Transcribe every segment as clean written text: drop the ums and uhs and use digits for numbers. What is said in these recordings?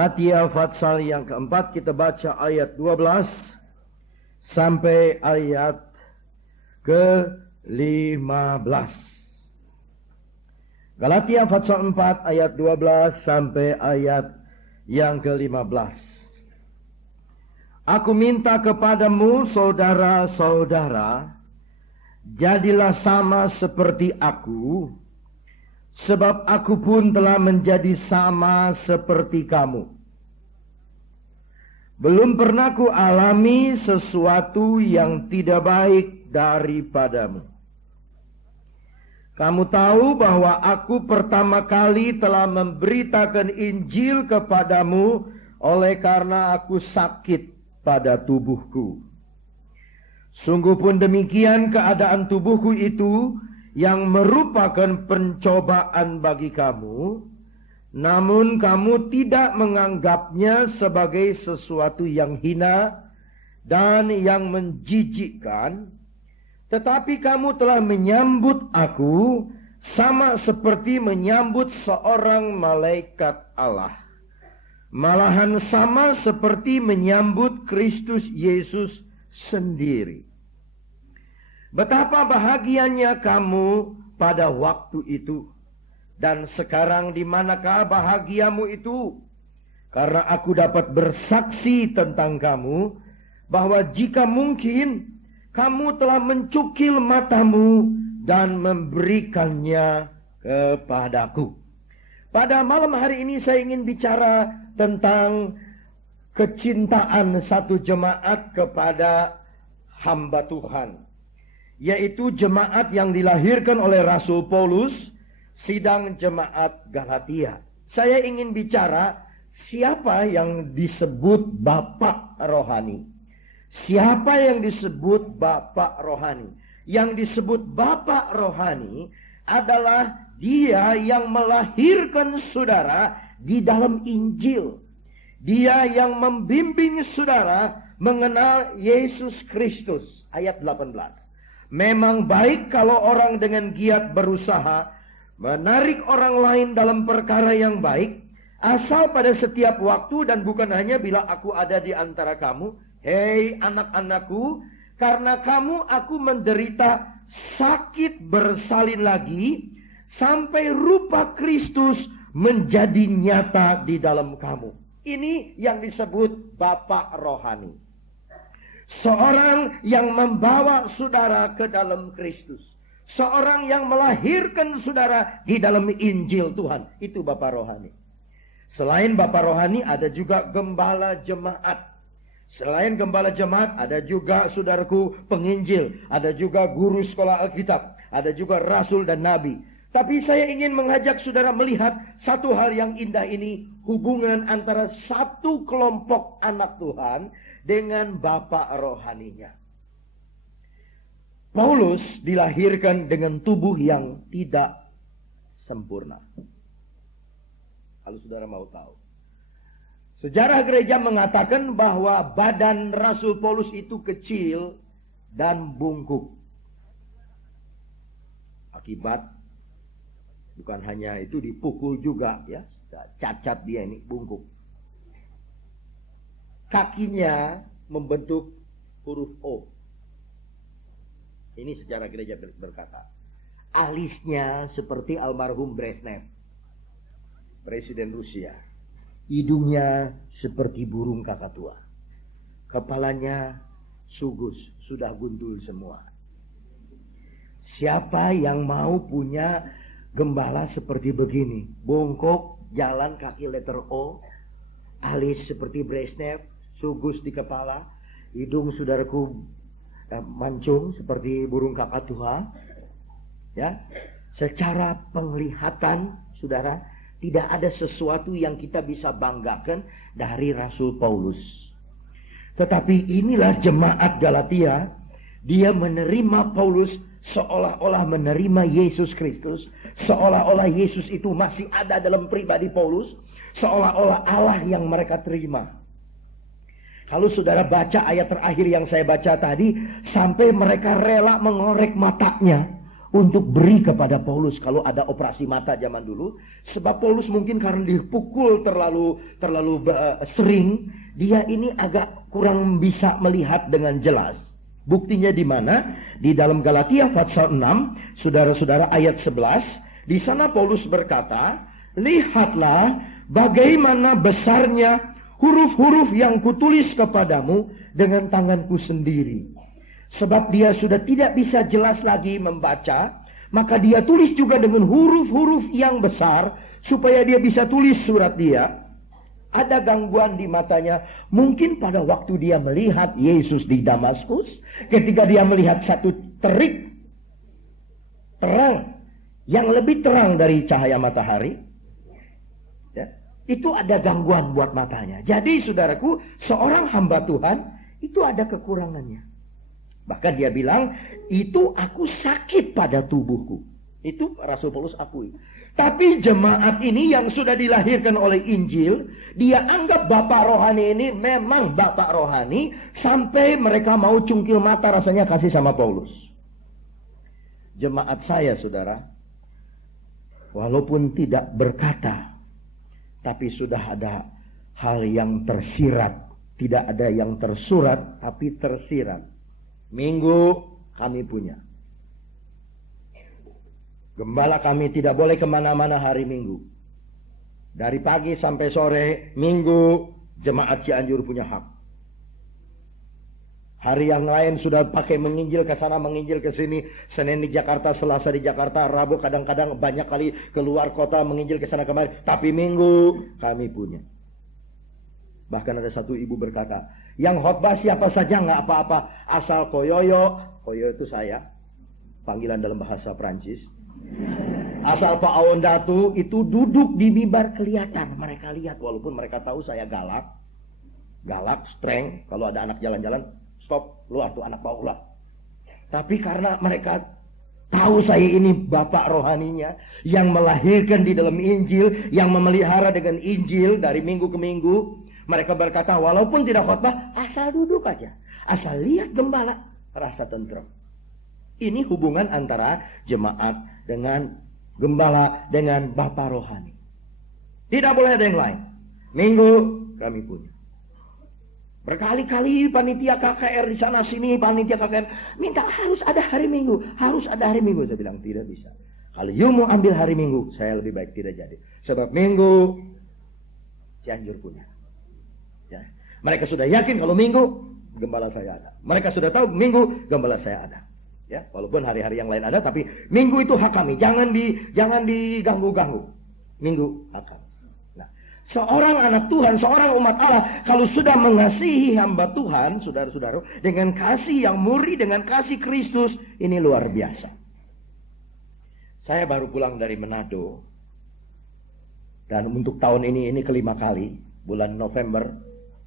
Galatia pasal yang keempat, kita baca ayat 12 sampai ayat ke-15. Galatia pasal 4 ayat 12 sampai ayat yang ke-15. Aku minta kepadamu, saudara-saudara, jadilah sama seperti aku, sebab aku pun telah menjadi sama seperti kamu. Belum pernah ku alami sesuatu yang tidak baik daripadamu. Kamu tahu bahwa aku pertama kali telah memberitakan Injil kepadamu oleh karena aku sakit pada tubuhku. Sungguh pun demikian keadaan tubuhku itu yang merupakan pencobaan bagi kamu, namun kamu tidak menganggapnya sebagai sesuatu yang hina dan yang menjijikkan, tetapi kamu telah menyambut aku sama seperti menyambut seorang malaikat Allah. Malahan sama seperti menyambut Kristus Yesus sendiri. Betapa bahagianya kamu pada waktu itu. Dan sekarang di manakah bahagiamu itu? Karena aku dapat bersaksi tentang kamu, bahwa jika mungkin kamu telah mencukil matamu dan memberikannya kepadaku. Pada malam hari ini saya ingin bicara tentang kecintaan satu jemaat kepada hamba Tuhan, yaitu jemaat yang dilahirkan oleh Rasul Paulus, sidang jemaat Galatia. Saya ingin bicara siapa yang disebut Bapak Rohani. Siapa yang disebut Bapak Rohani? Yang disebut Bapak Rohani adalah dia yang melahirkan saudara di dalam Injil. Dia yang membimbing saudara mengenal Yesus Kristus. Ayat 18. Memang baik kalau orang dengan giat berusaha menarik orang lain dalam perkara yang baik, asal pada setiap waktu dan bukan hanya bila aku ada di antara kamu. Hei anak-anakku, karena kamu aku menderita sakit bersalin lagi, sampai rupa Kristus menjadi nyata di dalam kamu. Ini yang disebut Bapak Rohani. Seorang yang membawa saudara ke dalam Kristus. Seorang yang melahirkan saudara di dalam Injil Tuhan. Itu Bapak Rohani. Selain Bapak Rohani ada juga gembala jemaat. Selain gembala jemaat ada juga saudaraku penginjil. Ada juga guru sekolah Alkitab. Ada juga rasul dan nabi. Tapi saya ingin mengajak saudara melihat satu hal yang indah ini. Hubungan antara satu kelompok anak Tuhan dengan Bapak Rohaninya. Paulus dilahirkan dengan tubuh yang tidak sempurna. Kalau saudara mau tahu. Sejarah gereja mengatakan bahwa badan Rasul Paulus itu kecil dan bungkuk. Akibat bukan hanya itu, dipukul juga ya. Cacat dia ini, bungkuk. Kakinya membentuk huruf O. Ini sejarah gereja berkata. Alisnya seperti almarhum Brezhnev, presiden Rusia. Hidungnya seperti burung kakatua. Kepalanya sugus, sudah gundul semua. Siapa yang mau punya gembala seperti begini? Bongkok, jalan kaki letter O, alis seperti Brezhnev, sugus di kepala, hidung saudaraku mancung seperti burung kakatua. Ya, secara penglihatan saudara, tidak ada sesuatu yang kita bisa banggakan dari Rasul Paulus. Tetapi inilah jemaat Galatia. Dia menerima Paulus seolah-olah menerima Yesus Kristus. Seolah-olah Yesus itu masih ada dalam pribadi Paulus. Seolah-olah Allah yang mereka terima. Kalau saudara baca ayat terakhir yang saya baca tadi, sampai mereka rela mengorek matanya untuk beri kepada Paulus kalau ada operasi mata zaman dulu. Sebab Paulus mungkin karena dipukul terlalu sering, dia ini agak kurang bisa melihat dengan jelas. Buktinya di mana? Di dalam Galatia pasal 6, saudara-saudara, ayat 11. Di sana Paulus berkata, lihatlah bagaimana besarnya huruf-huruf yang kutulis kepadamu dengan tanganku sendiri. Sebab dia sudah tidak bisa jelas lagi membaca, maka dia tulis juga dengan huruf-huruf yang besar, supaya dia bisa tulis surat dia. Ada gangguan di matanya, mungkin pada waktu dia melihat Yesus di Damaskus, ketika dia melihat satu terik terang, yang lebih terang dari cahaya matahari, ya, itu ada gangguan buat matanya. Jadi saudaraku, seorang hamba Tuhan, itu ada kekurangannya. Bahkan dia bilang, itu aku sakit pada tubuhku. Itu Rasul Paulus akui. Tapi jemaat ini yang sudah dilahirkan oleh Injil, dia anggap bapak rohani ini memang bapak rohani, sampai mereka mau cungkil mata rasanya kasih sama Paulus. Jemaat saya, saudara, walaupun tidak berkata, tapi sudah ada hal yang tersirat. Tidak ada yang tersurat, tapi tersirat. Minggu kami punya. Gembala kami tidak boleh kemana-mana hari Minggu. Dari pagi sampai sore, Minggu, jemaat Cianjur punya hak. Hari yang lain sudah pakai menginjil ke sana, menginjil ke sini. Senin di Jakarta, Selasa di Jakarta, Rabu kadang-kadang banyak kali keluar kota menginjil ke sana kemari. Tapi Minggu kami punya. Bahkan ada satu ibu berkata, yang khotbah siapa saja nggak apa-apa, asal koyoyo. Koyoyo itu saya, panggilan dalam bahasa Prancis. Asal Pak Awondatu itu duduk di mimbar kelihatan, mereka lihat, walaupun mereka tahu saya galak, streng. Kalau ada anak jalan-jalan, stop, luar tuh anak bawa ular. Tapi karena mereka tahu saya ini bapak rohaninya, yang melahirkan di dalam Injil, yang memelihara dengan Injil dari minggu ke minggu, mereka berkata, walaupun tidak khotbah, asal duduk aja. Asal lihat gembala, rasa tentrem. Ini hubungan antara jemaat dengan gembala, dengan bapak rohani. Tidak boleh ada yang lain. Minggu kami punya. Berkali-kali panitia KKR di sana sini, panitia KKR minta harus ada hari Minggu, harus ada hari Minggu. Saya bilang tidak bisa. Kalau you mau ambil hari Minggu, saya lebih baik tidak jadi. Sebab Minggu Cianjur punya. Ya. Mereka sudah yakin kalau Minggu gembala saya ada. Mereka sudah tahu Minggu gembala saya ada. Ya, walaupun hari-hari yang lain ada, tapi Minggu itu hak kami. Jangan diganggu-ganggu. Minggu hak kami. Nah, seorang anak Tuhan, seorang umat Allah, kalau sudah mengasihi hamba Tuhan, saudara-saudara, dengan kasih yang murni, dengan kasih Kristus, ini luar biasa. Saya baru pulang dari Manado, dan untuk tahun ini kelima kali, bulan November,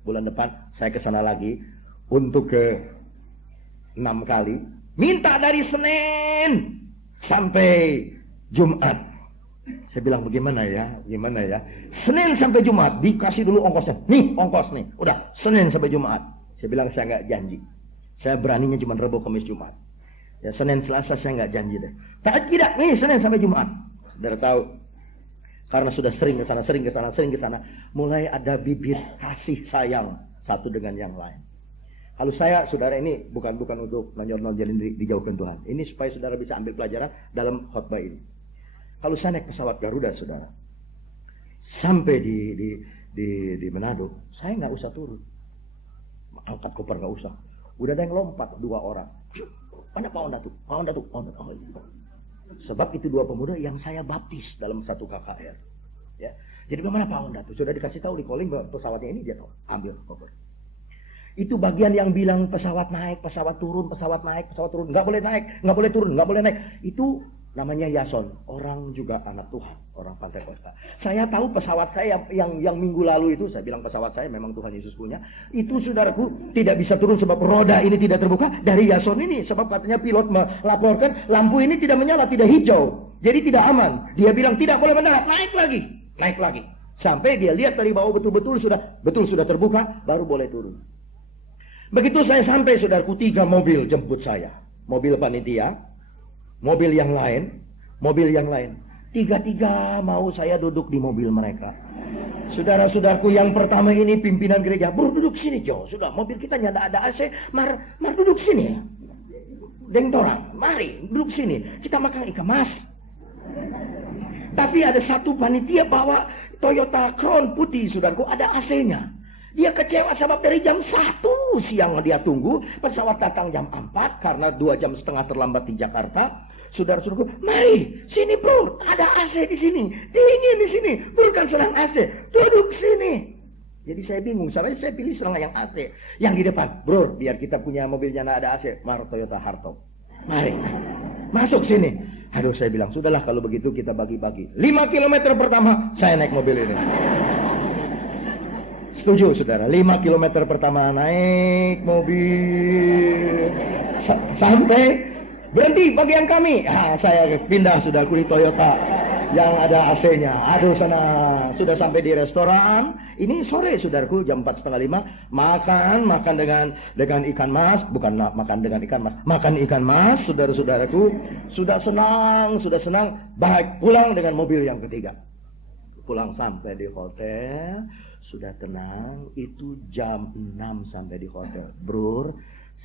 bulan depan saya ke sana lagi untuk ke 6 kali. Minta dari Senin sampai Jumat. Saya bilang bagaimana ya? Senin sampai Jumat dikasih dulu ongkosnya. Nih ongkos nih. Udah Senin sampai Jumat. Saya bilang saya nggak janji. Saya beraninya cuma Rabu, Kamis, Jumat. Ya Senin, Selasa saya nggak janji deh. Tidak nih Senin sampai Jumat. Saudara tahu? Karena sudah sering ke sana, mulai ada bibit kasih sayang satu dengan yang lain. Kalau saya, saudara, ini bukan untuk nonjol-nonjolin dijauhkan Tuhan. Ini supaya saudara bisa ambil pelajaran dalam khotbah ini. Kalau saya naik pesawat Garuda, saudara, sampai di Manado, saya nggak usah turun, angkat koper nggak usah. Udah ada yang lompat 2 orang. Mana Pak Ondatu? Sebab itu 2 pemuda yang saya baptis dalam satu KKR. Ya. Jadi bagaimana Pak Ondatu? Sudah dikasih tahu di calling bahwa pesawatnya ini, dia tahu. Ambil koper. Itu bagian yang bilang pesawat naik, pesawat turun, pesawat naik, pesawat turun. Nggak boleh naik, nggak boleh turun, nggak boleh naik. Itu namanya Yason. Orang juga anak Tuhan, orang Pantai Kosta. Saya tahu pesawat saya yang minggu lalu itu, saya bilang pesawat saya memang Tuhan Yesus punya. Itu saudaraku tidak bisa turun sebab roda ini tidak terbuka dari Yason ini. Sebab katanya pilot melaporkan lampu ini tidak menyala, tidak hijau. Jadi tidak aman. Dia bilang tidak boleh mendarat, naik lagi. Sampai dia lihat dari bawah betul sudah terbuka, baru boleh turun. Begitu saya sampai, saudaraku, 3 mobil jemput saya. Mobil panitia, mobil yang lain. Tiga-tiga mau saya duduk di mobil mereka. Saudara-saudaraku yang pertama ini pimpinan gereja, bro duduk sini Jo, sudah mobil kita nyada ada AC, mar duduk sini. Deng torang, mari duduk sini, kita makan ikan mas. Tapi ada satu panitia bawa Toyota Crown putih, saudaraku, ada AC-nya. Dia kecewa sebab dari jam 1 siang dia tunggu, pesawat datang jam 4 karena 2,5 jam terlambat di Jakarta. Saudara-saudaraku, mari sini bro, ada AC di sini, dingin di sini, bro kan senang AC, duduk sini. Jadi saya bingung, sampai saya pilih senang yang AC, yang di depan, bro, biar kita punya mobilnya ada AC, Mar Toyota Hartop. Mari, masuk sini. Aduh, saya bilang, sudahlah kalau begitu kita bagi-bagi. 5 kilometer pertama, saya naik mobil ini. Setuju, saudara? 5 kilometer pertama naik mobil. Sampai berhenti bagian kami. Saya pindah, sudah di Toyota yang ada AC-nya. Aduh, sana sudah sampai di restoran. Ini sore, saudaraku, jam 4:30. Makan dengan ikan mas, bukan makan dengan ikan mas, makan ikan mas, saudara-saudaraku. Sudah senang, baik pulang dengan mobil yang ketiga. Pulang sampai di hotel, sudah tenang. Itu jam 6 sampai di hotel. Bro,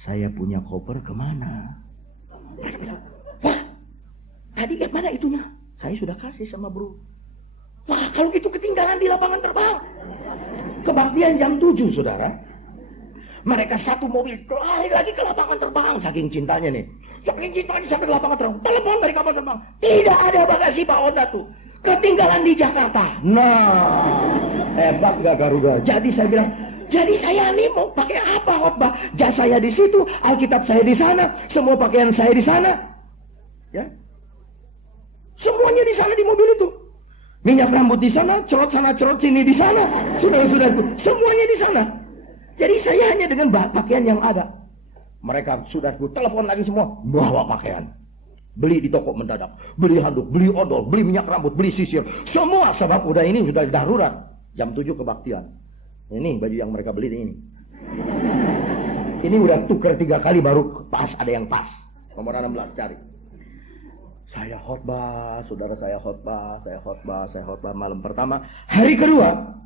saya punya koper kemana? Wah, tadi mana itunya? Saya sudah kasih sama bro. Wah, kalau gitu ketinggalan di lapangan terbang. Kebaktian jam 7, saudara. Mereka satu mobil lari lagi ke lapangan terbang. Saking cintanya nih. Saking cintanya sampai ke lapangan terbang. Telepon dari kapal terbang. Tidak ada bagasi Pak Honda tuh. Ketinggalan di Jakarta. Nah, hebat gak Garuda. Jadi saya bilang, jadi saya nih mau pakai apa khotbah? Jas saya di situ, Alkitab saya di sana, semua pakaian saya di sana. Ya. Semuanya di sana di mobil itu. Minyak rambut di sana, cerot sana, cerot sini di sana. Saudara-saudaraku, semuanya di sana. Jadi saya hanya dengan pakaian yang ada. Mereka saudaraku telepon lagi semua, bawa pakaian. Beli di toko mendadak, beli handuk, beli odol, beli minyak rambut, beli sisir. Semua sebab udah ini sudah darurat. Jam 7 kebaktian. Ini baju yang mereka beli ini. Ini udah tuker 3 kali baru pas, ada yang pas. Nomor 16 cari. Saya khotbah, saudara saya khotbah malam pertama. Hari kedua,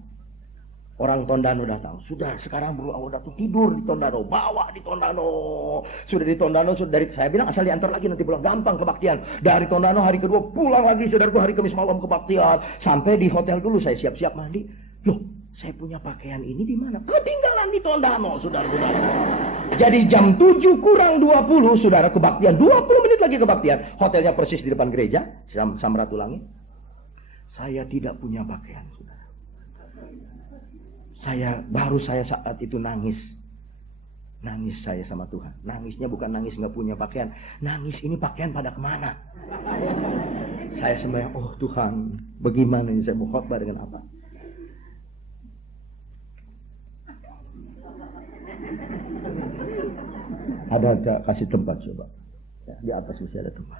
orang Tondano datang. Sudah sekarang bro, aku datang tidur di Tondano, bawa di Tondano. Sudah di Tondano, sudah dari saya bilang asal diantar lagi nanti pulang gampang kebaktian. Dari Tondano hari kedua pulang lagi, saudaraku hari Kamis malam kebaktian. Sampai di hotel dulu saya siap-siap mandi. Loh, saya punya pakaian ini di mana? Ketinggalan di Tondano, saudara-saudara. Jadi jam 7 kurang 20, saudara kebaktian. 20 menit lagi kebaktian. Hotelnya persis di depan gereja, Samratulangi. Saya tidak punya pakaian, saudara. Saya saat itu nangis. Nangis saya sama Tuhan. Nangisnya bukan nangis nggak punya pakaian. Nangis ini pakaian pada kemana? Saya sembahyang, oh Tuhan, bagaimana ini saya mau khotbah dengan apa? Ada kasih tempat coba. Ya, di atas masih ada tempat.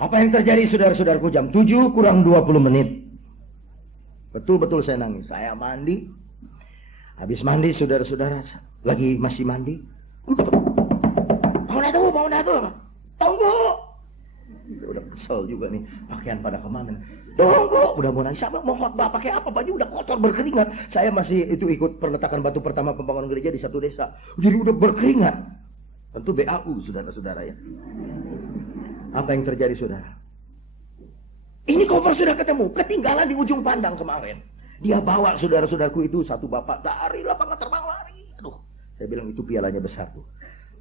Apa yang terjadi saudara-saudaraku jam 7 kurang 20 menit. Betul-betul saya nangis. Saya mandi. Habis mandi saudara-saudara lagi masih mandi. Mau nado. Tunggu. Udah kesel juga nih. Pakaian pada kemana? Tunggu. Udah mau nangis. Siapa mau khotbah pakai apa? Baju udah kotor berkeringat. Saya masih itu ikut peletakan batu pertama pembangunan gereja di satu desa. Jadi udah berkeringat. Tentu BAU saudara-saudara ya. Apa yang terjadi saudara? Ini koper sudah ketemu, ketinggalan di ujung pandang kemarin. Dia bawa saudara-saudaraku itu satu bapak dari lapangan terbang lari. Aduh, saya bilang itu pialanya besar tuh.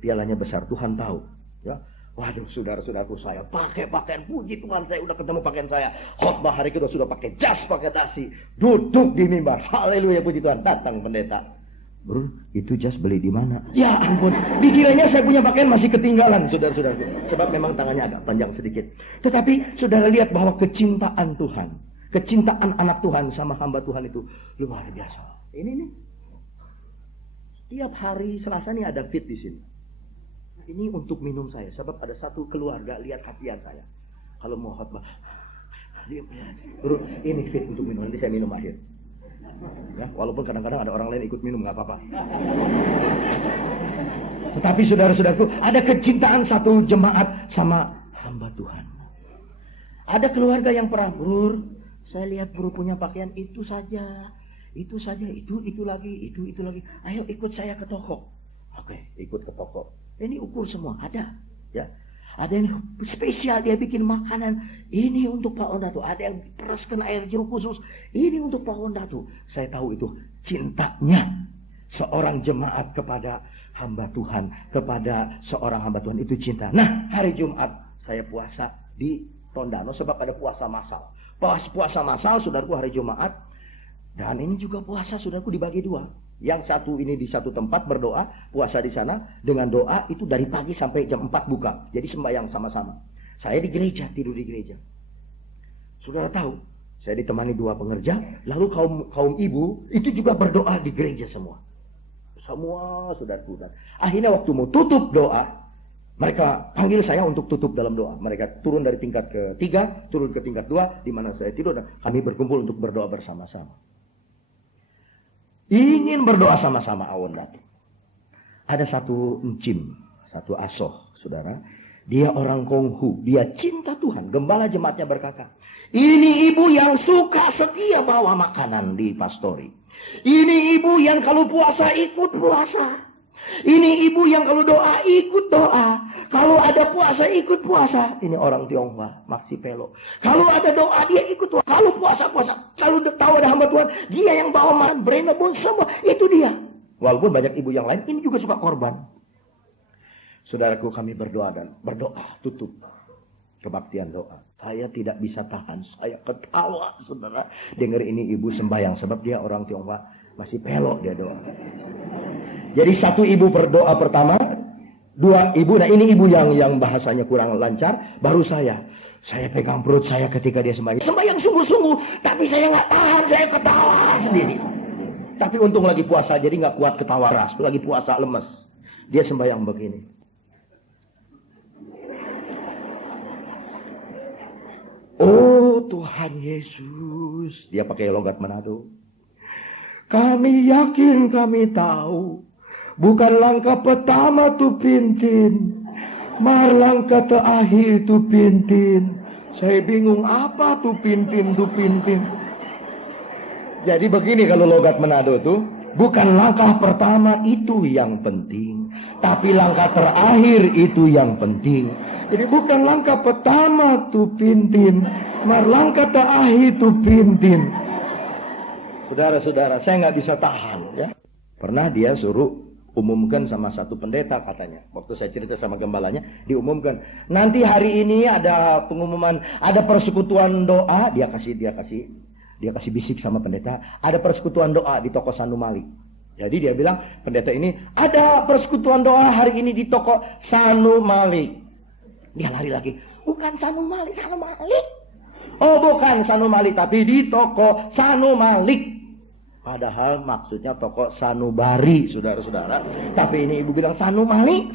Pialanya besar, Tuhan tahu. Ya, waduh saudara-saudaraku saya pakai pakaian, puji Tuhan saya udah ketemu pakaian saya. Khotbah hari kedua sudah pakai jas, pakai dasi, duduk di mimbar. Haleluya puji Tuhan. Datang pendeta. Bro, itu jas beli di mana? Ya ampun, pikirannya saya punya pakaian masih ketinggalan, saudara-saudaraku. Sebab memang tangannya agak panjang sedikit. Tetapi saudara lihat bahwa kecintaan Tuhan, kecintaan anak Tuhan sama hamba Tuhan itu luar biasa. Ini nih, setiap hari Selasa nih ada fit di sini. Ini untuk minum saya, sebab ada satu keluarga lihat kasihan saya. Kalau mau khotbah, bro, ini fit untuk minum. Nanti saya minum akhir. Ya, walaupun kadang-kadang ada orang lain ikut minum, nggak apa-apa. Tetapi saudara-saudaraku, ada kecintaan satu jemaat sama hamba Tuhan. Ada keluarga yang pernah, Bro, saya lihat Bro punya pakaian itu saja, itu lagi. Ayo ikut saya ke toko. Oke, ikut ke toko. Ini ukur semua, ada. Ya, ada yang spesial, dia bikin makanan. Ini untuk Pak Ondatu. Ada yang peraskan air jeruk khusus. Ini untuk Pak Ondatu. Saya tahu itu cintanya seorang jemaat kepada hamba Tuhan, kepada seorang hamba Tuhan, itu cinta. Nah, hari Jumat saya puasa di Tondano sebab ada puasa massal. Puasa massal, saudaraku, hari Jumat. Dan ini juga puasa, saudaraku, dibagi dua. Yang satu ini di satu tempat berdoa, puasa di sana dengan doa itu dari pagi sampai jam 4 buka. Jadi sembahyang sama-sama. Saya di gereja, tidur di gereja. Saudara tahu, saya ditemani dua pengerja, lalu kaum ibu itu juga berdoa di gereja semua. Semua saudaraku. Akhirnya waktu mau tutup doa, mereka panggil saya untuk tutup dalam doa. Mereka turun dari tingkat ke-3, turun ke tingkat 2, di mana saya tidur, dan kami berkumpul untuk berdoa bersama-sama. Ingin berdoa sama-sama awon datang. Ada satu encim, satu asoh, saudara. Dia orang Konghu, dia cinta Tuhan. Gembala jemaatnya berkata, ini ibu yang suka setia bawa makanan di pastori. Ini ibu yang kalau puasa ikut puasa. Ini ibu yang kalau doa ikut doa. Kalau ada puasa ikut puasa. Ini orang Tionghoa, Maksi Pelo. Kalau ada doa dia ikut doa. Kalau puasa. Kalau tahu ada hamba Tuhan, dia yang bawa makan, Brenda pun semua. Itu dia. Walaupun banyak ibu yang lain, ini juga suka korban. Saudaraku, kami berdoa tutup kebaktian doa. Saya tidak bisa tahan, saya ketawa, saudara. Dengar ini ibu sembahyang, sebab dia orang Tionghoa, masih pelok dia doa. Jadi satu ibu berdoa pertama, dua ibu, nah ini ibu yang bahasanya kurang lancar, baru saya pegang perut saya ketika dia sembahyang sungguh-sungguh, tapi saya nggak tahan, saya ketawa sendiri. Tapi untung lagi puasa, jadi nggak kuat ketawa ras, lagi puasa lemes. Dia sembahyang begini. Oh Tuhan Yesus, dia pakai logat Manado. Kami yakin, kami tahu, bukan langkah pertama tu pintin, mar langkah terakhir tu pintin. Saya bingung apa tu pintin. Jadi begini kalau logat Manado tuh, bukan langkah pertama itu yang penting, tapi langkah terakhir itu yang penting. Jadi bukan langkah pertama tu pintin, mar langkah terakhir tu pintin. Saudara-saudara, saya nggak bisa tahan, ya. Pernah dia suruh umumkan sama satu pendeta katanya. Waktu saya cerita sama gembalanya, diumumkan. Nanti hari ini ada pengumuman, ada persekutuan doa. Dia kasih bisik sama pendeta. Ada persekutuan doa di toko Sanumali. Jadi dia bilang, pendeta ini, ada persekutuan doa hari ini di toko Sanumali. Dia lari lagi. Bukan Sanumali. Oh bukan Sanumali, tapi di toko Sanumalik. Padahal maksudnya toko Sanubari, saudara-saudara. Tapi ini ibu bilang Sanumali,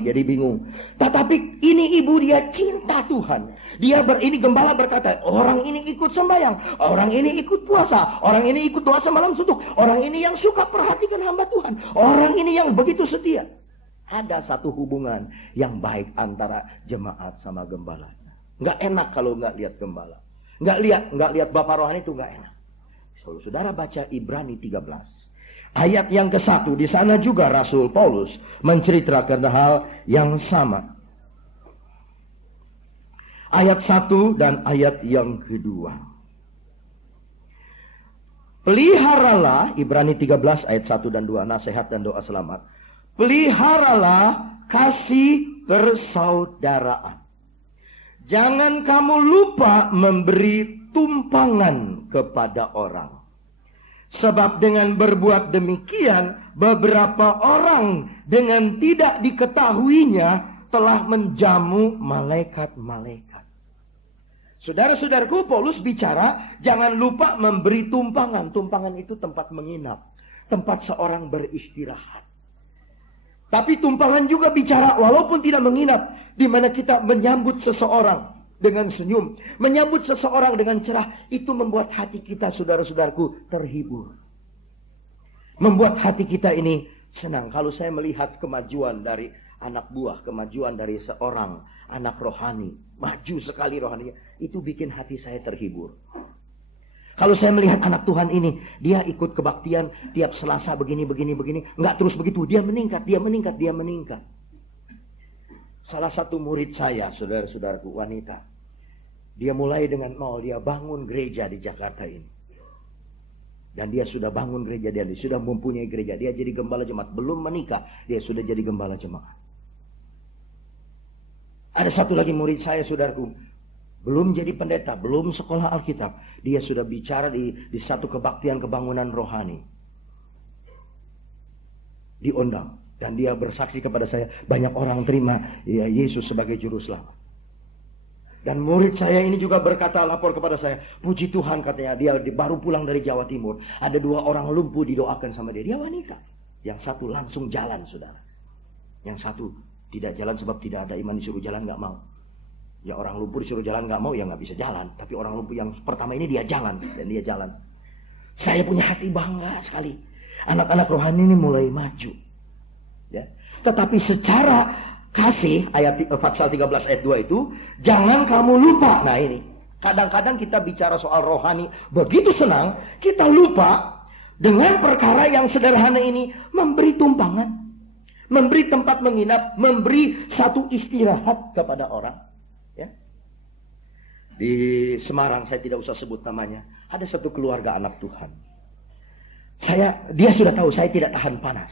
jadi bingung. Tetapi ini ibu, dia cinta Tuhan. Ini gembala berkata, orang ini ikut sembahyang, orang ini ikut puasa, orang ini ikut doa semalam suntuk, orang ini yang suka perhatikan hamba Tuhan, orang ini yang begitu setia. Ada satu hubungan yang baik antara jemaat sama gembala. Nggak enak kalau nggak lihat gembala. Nggak lihat bapak rohani itu nggak enak. Kalau saudara baca Ibrani 13, ayat yang ke-1, di sana juga Rasul Paulus menceritakan hal yang sama. Ayat 1 dan ayat yang kedua. Peliharalah, Ibrani 13 ayat 1 dan 2, nasihat dan doa selamat. Peliharalah kasih persaudaraan. Jangan kamu lupa memberi tumpangan kepada orang. Sebab dengan berbuat demikian, beberapa orang dengan tidak diketahuinya telah menjamu malaikat-malaikat. Saudara-saudaraku, Paulus bicara, jangan lupa memberi tumpangan. Tumpangan itu tempat menginap, tempat seorang beristirahat. Tapi tumpangan juga bicara, walaupun tidak menginap, di mana kita menyambut seseorang. dengan senyum, menyambut seseorang dengan cerah, itu membuat hati kita, saudara-saudaraku, terhibur. Membuat hati kita ini senang. Kalau saya melihat kemajuan dari anak buah, kemajuan dari seorang anak rohani, maju sekali rohaninya, itu bikin hati saya terhibur. Kalau saya melihat anak Tuhan ini, dia ikut kebaktian tiap Selasa begini, nggak terus begitu, dia meningkat. Salah satu murid saya, saudara-saudaraku, wanita, dia mulai dengan nol, dia bangun gereja di Jakarta ini. Dan dia sudah bangun gereja, dia sudah mempunyai gereja, dia jadi gembala jemaat, belum menikah, dia sudah jadi gembala jemaat. Ada satu lagi murid saya, saudaraku, belum jadi pendeta, belum sekolah Alkitab, dia sudah bicara di satu kebaktian kebangunan rohani. Diundang, dan dia bersaksi kepada saya, banyak orang terima ya, Yesus sebagai juru selamat. Dan murid saya ini juga berkata, lapor kepada saya, puji Tuhan, katanya, dia baru pulang dari Jawa Timur, ada 2 orang lumpuh didoakan sama dia, dia wanita. Yang satu langsung jalan, saudara. Yang satu tidak jalan sebab tidak ada iman, disuruh jalan gak mau. Ya orang lumpuh disuruh jalan gak mau, ya gak bisa jalan. Tapi orang lumpuh yang pertama ini dia jalan, dan dia jalan. Saya punya hati bangga sekali. Anak-anak rohani ini mulai maju. Ya. Tetapi secara kasih, ayat Pasal 13 ayat 2 itu, jangan kamu lupa. Nah ini, kadang-kadang kita bicara soal rohani, begitu senang, kita lupa dengan perkara yang sederhana ini, memberi tumpangan, memberi tempat menginap, memberi satu istirahat kepada orang. Ya. Di Semarang, saya tidak usah sebut namanya, ada satu keluarga anak Tuhan. Dia sudah tahu saya tidak tahan panas.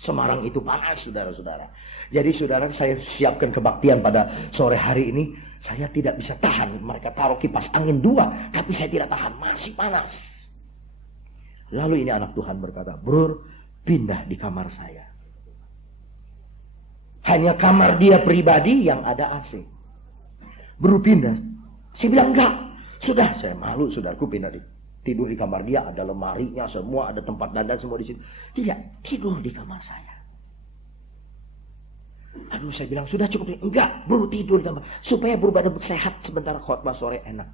Semarang itu panas, saudara-saudara. Jadi saudara, saya siapkan kebaktian pada sore hari ini. Saya tidak bisa tahan. Mereka taruh kipas angin 2. Tapi saya tidak tahan. Masih panas. Lalu ini anak Tuhan berkata, Bro, pindah di kamar saya. Hanya kamar dia pribadi yang ada AC. Bro, pindah. Saya bilang, enggak. Sudah, saya malu, saudaraku, pindah tidur di kamar dia. Ada lemarinya semua, ada tempat dandan semua di situ. Tidak, tidur di kamar saya. Aduh, saya bilang, sudah cukup. Enggak, Bro, tidur di kamar. Supaya berbadan sehat sebentar khotbah sore enak.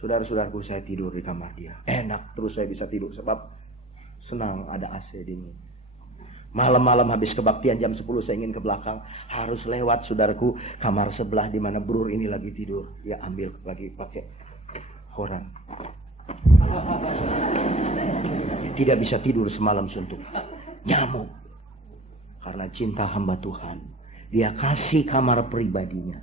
Saudara-saudaraku, saya tidur di kamar dia. Enak, terus saya bisa tidur. Sebab senang ada AC dingin. Malam-malam habis kebaktian jam 10 saya ingin ke belakang. Harus lewat, saudaraku, kamar sebelah di mana Bro ini lagi tidur. Ya ambil lagi pakai koran. Tidak bisa tidur semalam suntuk. Nyamuk. Karena cinta hamba Tuhan, dia kasih kamar pribadinya.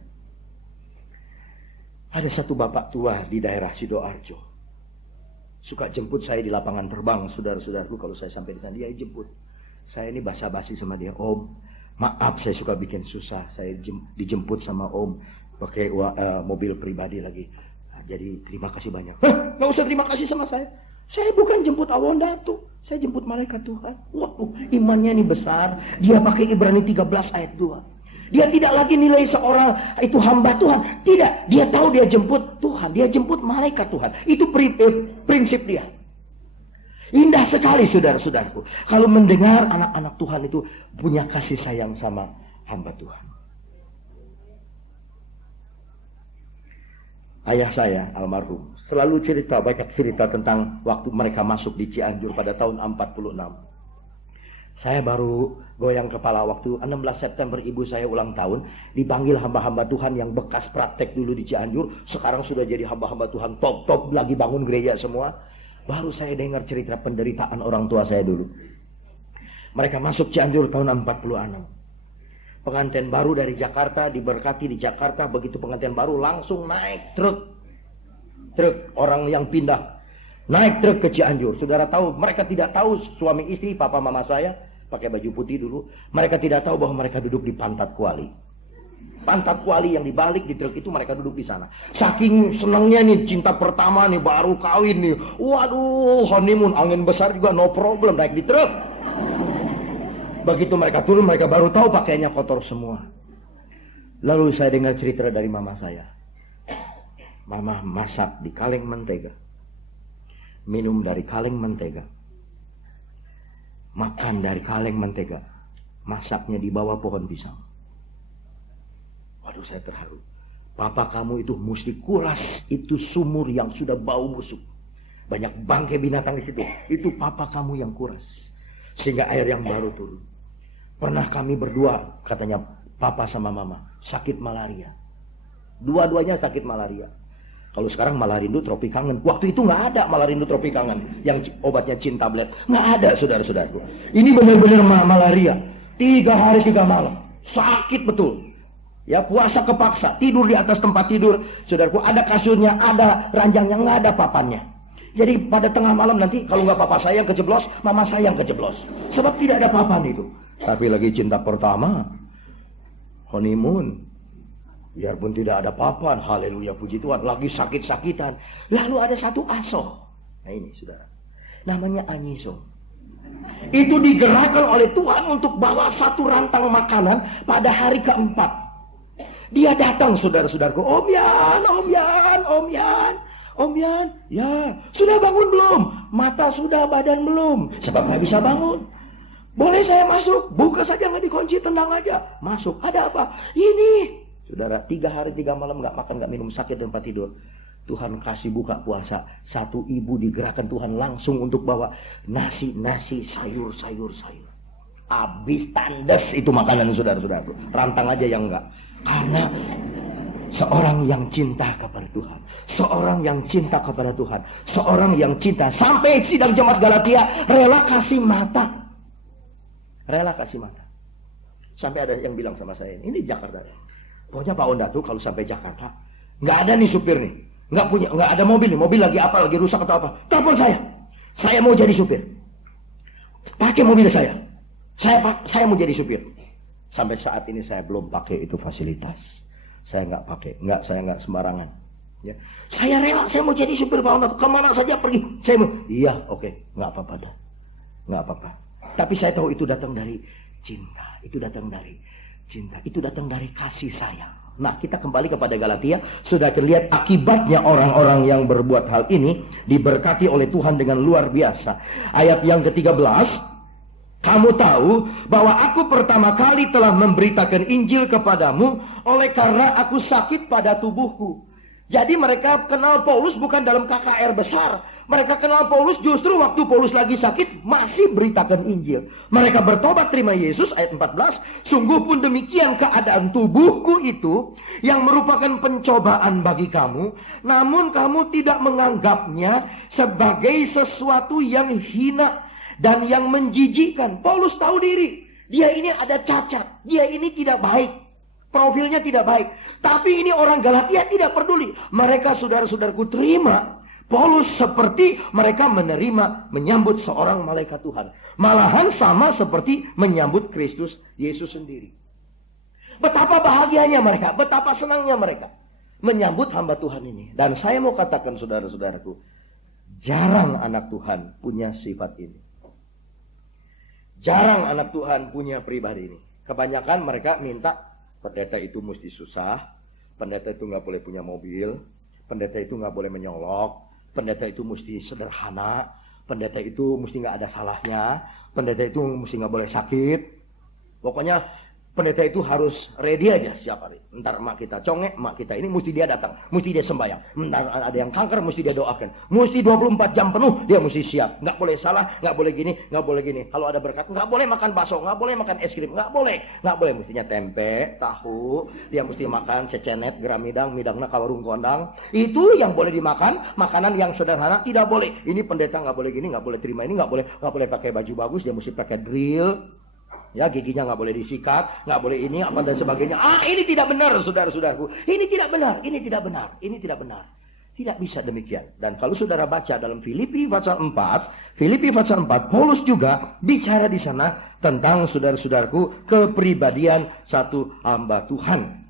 Ada satu bapak tua di daerah Sidoarjo, suka jemput saya di lapangan terbang, saudara-saudaraku. Kalau saya sampai di sana, dia jemput. Saya ini basa-basi sama dia, Om, maaf saya suka bikin susah. Saya dijemput sama Om pakai mobil pribadi lagi. Nah, jadi terima kasih banyak. Nggak usah terima kasih sama saya. Saya bukan jemput Awon Datu, saya jemput malaikat Tuhan. Waduh, imannya ini besar. Dia pakai Ibrani 13 ayat 2. Dia tidak lagi nilai seorang itu hamba Tuhan. Tidak, dia tahu dia jemput Tuhan. Dia jemput malaikat Tuhan. Itu prinsip dia. Indah sekali, saudara-saudaraku, kalau mendengar anak-anak Tuhan itu punya kasih sayang sama hamba Tuhan. Ayah saya, almarhum, selalu banyak cerita tentang waktu mereka masuk di Cianjur pada tahun 46. Saya baru goyang kepala waktu 16 September ibu saya ulang tahun. Dipanggil hamba-hamba Tuhan yang bekas praktek dulu di Cianjur. Sekarang sudah jadi hamba-hamba Tuhan top-top, lagi bangun gereja semua. Baru saya dengar cerita penderitaan orang tua saya dulu. Mereka masuk Cianjur tahun 46. Pengantin baru dari Jakarta, diberkati di Jakarta. Begitu pengantin baru langsung naik truk orang yang pindah. Naik truk ke Cianjur. Saudara tahu, mereka tidak tahu suami istri, papa mama saya pakai baju putih dulu. Mereka tidak tahu bahwa mereka duduk di Pantat Kuali. Pantat Kuali yang dibalik di truk itu, mereka duduk di sana. Saking senangnya nih, cinta pertama nih, baru kawin nih. Waduh, honeymoon, angin besar juga no problem, naik di truk. Begitu mereka turun, mereka baru tahu pakaiannya kotor semua. Lalu saya dengar cerita dari mama saya. Mama masak di kaleng mentega. Minum dari kaleng mentega. Makan dari kaleng mentega. Masaknya di bawah pohon pisang. Waduh, saya terharu. Papa kamu itu mesti kuras itu sumur yang sudah bau busuk. Banyak bangkai binatang di situ. Itu papa kamu yang kuras. Sehingga air yang baru turun. Pernah kami berdua, katanya papa sama mama, sakit malaria. Dua-duanya sakit malaria. Kalau sekarang Malarindo Tropi Kangen. Waktu itu nggak ada Malarindo Tropi Kangen. Yang obatnya Cin tablet. Nggak ada, saudara-saudaraku. Ini benar-benar malaria. 3 hari 3 malam. Sakit betul. Ya, puasa kepaksa, tidur di atas tempat tidur, saudaraku, ada kasurnya, ada ranjangnya, nggak ada papannya. Jadi pada tengah malam nanti, kalau nggak papa saya yang kejeblos, mama saya yang kejeblos. Sebab tidak ada papan itu. Tapi lagi cinta pertama, honeymoon, biarpun tidak ada papan, haleluya, puji Tuhan, lagi sakit-sakitan. Lalu ada satu asoh, nah ini saudara, namanya Anyiso. Itu digerakkan oleh Tuhan untuk bawa satu rantang makanan pada hari keempat. Dia datang, saudara-saudaraku. Om Yan, ya, sudah bangun belum? Mata sudah, badan belum. Sebab nggak bisa bangun. Boleh saya masuk? Buka saja, nggak dikunci, tenang aja. Masuk. Ada apa? Ini, saudara, 3 hari 3 malam nggak makan, nggak minum, sakit di tempat tidur. Tuhan kasih buka puasa. Satu ibu digerakkan Tuhan langsung untuk bawa nasi, sayur. Habis tandes itu makanan, saudara-saudaraku. Rantang aja yang enggak. Karena seorang yang cinta kepada Tuhan, seorang yang cinta kepada Tuhan, seorang yang cinta sampai sidang jemaat Galatia rela kasih mata, sampai ada yang bilang sama saya, ini Jakarta, pokoknya Pak Onda tuh kalau sampai Jakarta nggak ada nih supir nih, nggak ada mobil nih, mobil lagi rusak atau apa, telepon saya mau jadi supir, pakai mobil saya mau jadi supir. Sampai saat ini saya belum pakai itu fasilitas. Saya nggak sembarangan. Ya. Saya rela, saya mau jadi supir Pak Onda. Kemana saja pergi, saya mau. Iya, oke, nggak apa-apa. Tapi saya tahu itu datang dari cinta. Itu datang dari kasih sayang. Nah, kita kembali kepada Galatia. Sudah terlihat akibatnya orang-orang yang berbuat hal ini diberkati oleh Tuhan dengan luar biasa. Ayat yang ke-13. Kamu tahu bahwa aku pertama kali telah memberitakan Injil kepadamu oleh karena aku sakit pada tubuhku. Jadi mereka kenal Paulus bukan dalam KKR besar. Mereka kenal Paulus justru waktu Paulus lagi sakit masih beritakan Injil. Mereka bertobat terima Yesus, ayat 14. Sungguh pun demikian keadaan tubuhku itu yang merupakan pencobaan bagi kamu. Namun kamu tidak menganggapnya sebagai sesuatu yang hina dan yang menjijikkan. Paulus tahu diri. Dia ini ada cacat. Dia ini tidak baik. Profilnya tidak baik. Tapi ini orang Galatia tidak peduli. Mereka saudara-saudaraku terima Paulus seperti mereka menyambut seorang malaikat Tuhan. Malahan sama seperti menyambut Kristus Yesus sendiri. Betapa bahagianya mereka. Betapa senangnya mereka menyambut hamba Tuhan ini. Dan saya mau katakan saudara-saudaraku, jarang anak Tuhan punya sifat ini. Jarang anak Tuhan punya pribadi ini. Kebanyakan mereka minta pendeta itu mesti susah, pendeta itu nggak boleh punya mobil, pendeta itu nggak boleh menyolok, pendeta itu mesti sederhana, pendeta itu mesti nggak ada salahnya, pendeta itu mesti nggak boleh sakit. Pokoknya pendeta itu harus ready aja siap hari. Ntar emak kita congek, emak kita ini mesti dia datang, mesti dia sembahyang. Ntar ada yang kanker mesti dia doakan. Mesti 24 jam penuh dia mesti siap. Nggak boleh salah, nggak boleh gini, nggak boleh gini. Kalau ada berkat, nggak boleh makan bakso, nggak boleh makan es krim, nggak boleh. Mestinya tempe, tahu, dia mesti makan cecenet, geramidang, midangna kawarung kondang. Itu yang boleh dimakan, makanan yang sederhana tidak boleh. Ini pendeta nggak boleh gini, nggak boleh terima ini, nggak boleh pakai baju bagus, dia mesti pakai drill. Ya, giginya nggak boleh disikat, nggak boleh ini, apa dan sebagainya. Ini tidak benar, saudara-saudaraku. Ini tidak benar. Tidak bisa demikian. Dan kalau saudara baca dalam Filipi pasal 4, Paulus juga bicara di sana tentang saudara-saudaraku kepribadian satu hamba Tuhan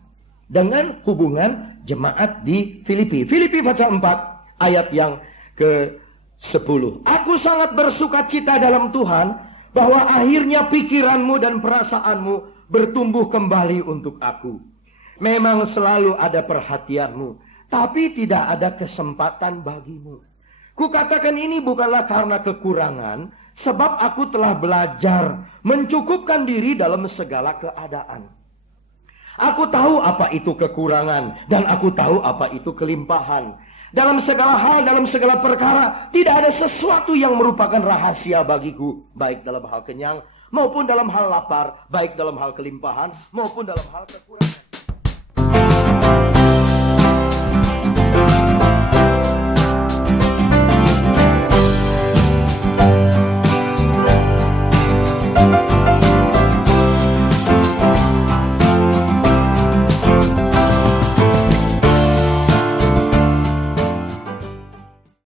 dengan hubungan jemaat di Filipi. Filipi pasal 4 ayat yang ke-10. Aku sangat bersukacita dalam Tuhan bahwa akhirnya pikiranmu dan perasaanmu bertumbuh kembali untuk aku. Memang selalu ada perhatianmu, tapi tidak ada kesempatan bagimu. Kukatakan ini bukanlah karena kekurangan, sebab aku telah belajar mencukupkan diri dalam segala keadaan. Aku tahu apa itu kekurangan, dan aku tahu apa itu kelimpahan. Dalam segala hal, dalam segala perkara, tidak ada sesuatu yang merupakan rahasia bagiku, baik dalam hal kenyang, maupun dalam hal lapar, baik dalam hal kelimpahan, maupun dalam hal kekurangan.